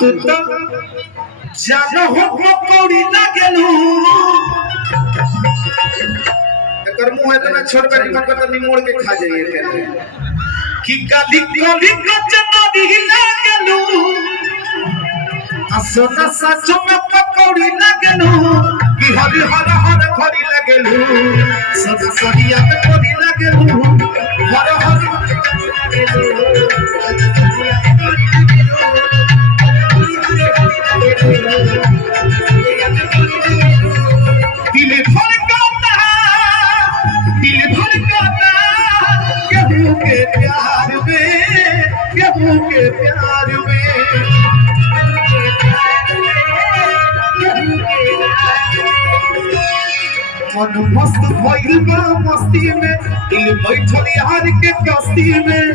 तू तो जानो हो पकौड़ी लागेलू एकर मुंह इतना छोट कर मन को तनी मोड़ के खा जाइए कि काली काली कचनरी लागेलू आ सोना सचो में पकौड़ी लागेलू कि हरी हर हर खरी लागेलू सोना सरिया में खरी लागेलू हर हर दिल धड़काता केहू के प्यार में मन मस्त भइल बा मस्ती में दिल बैठल यार के कस्ती में